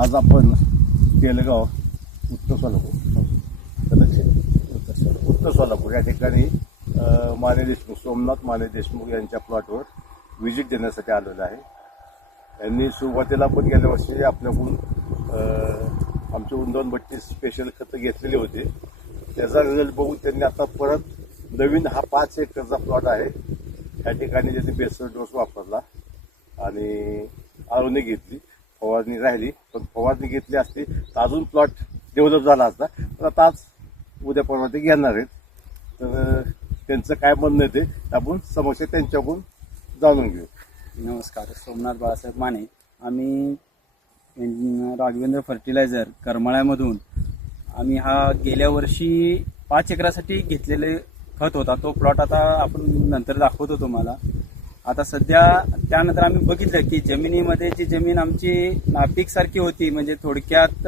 आज आपण तेलगाव उत्तर सोलापूर उत्तर सोलापूर या ठिकाणी माने देशमुख सोमनाथ माने देशमुख यांच्या प्लॉटवर व्हिजिट देण्यासाठी आलेलो आहे. यांनी सुरुवातीला पण गेल्या वर्षी आपल्याकडून आमचे उंदवण भट्टी स्पेशल खतं घेतलेले होते. त्याचा रिझल्ट बघून त्यांनी आता परत नवीन हा 5 एकरचा प्लॉट आहे. या ठिकाणी त्यांनी बेसल डोस वापरला आणि आळवणी घेतली, फवारणी राहिली. पण फवारणी घेतली असती तर अजून प्लॉट डेव्हलप झाला असता. पण आता आज उद्या परवा ते घेणार आहेत. तर त्यांचं काय म्हणणं आहे ते आपण समक्ष त्यांच्याकडून जाणून घेऊ. नमस्कार, सोमनाथ बाळासाहेब माने. आम्ही राघवेंद्र फर्टिलायझर करमाळ्यामधून आम्ही हा गेल्या वर्षी 5 एकरासाठी घेतलेले खत होता. तो प्लॉट आता आपण नंतर दाखवतो तुम्हाला. आता सध्या त्यानंतर आम्ही बघितलं की जमिनीमध्ये जी जमीन आमची नापीकसारखी होती, म्हणजे थोडक्यात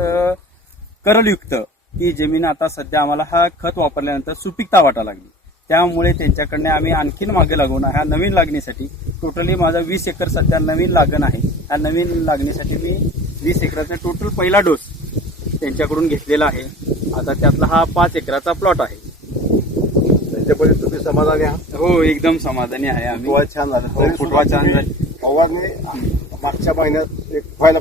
करलयुक्त, ती जमीन आता सध्या आम्हाला हा खत वापरल्यानंतर सुपीकता वाटायला लागली. त्यामुळे त्यांच्याकडनं आम्ही आणखीन मागे लागून ह्या नवीन लागणीसाठी टोटली माझा 20 एकर सध्या नवीन लागण आहे. ह्या नवीन लागणीसाठी मी 20 एकराचा टोटल पहिला डोस त्यांच्याकडून घेतलेला आहे. आता त्यातला हा 5 एकराचा प्लॉट आहे. त्याच्यापर्यंत तुम्ही समाधानी आहात? हो, एकदम समाधानी आहे आम्ही. फुटवा छान झाला. फुटवा छान झाला. फवारणी मागच्या महिन्यात एक व्हायला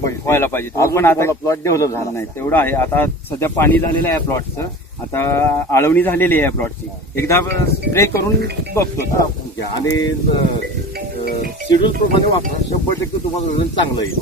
पाहिजे. पण आता प्लॉट डेव्हलप झाला नाही, तेवढं आहे. आता सध्या पाणी झालेलं आहे प्लॉटचं. आता आळवणी झालेली आहे प्लॉटची. एकदा स्प्रे करून बघतो आणि शेड्यूल प्रमाणे वापरा. 100% तुम्हाला रिझल्ट चांगलं येईल.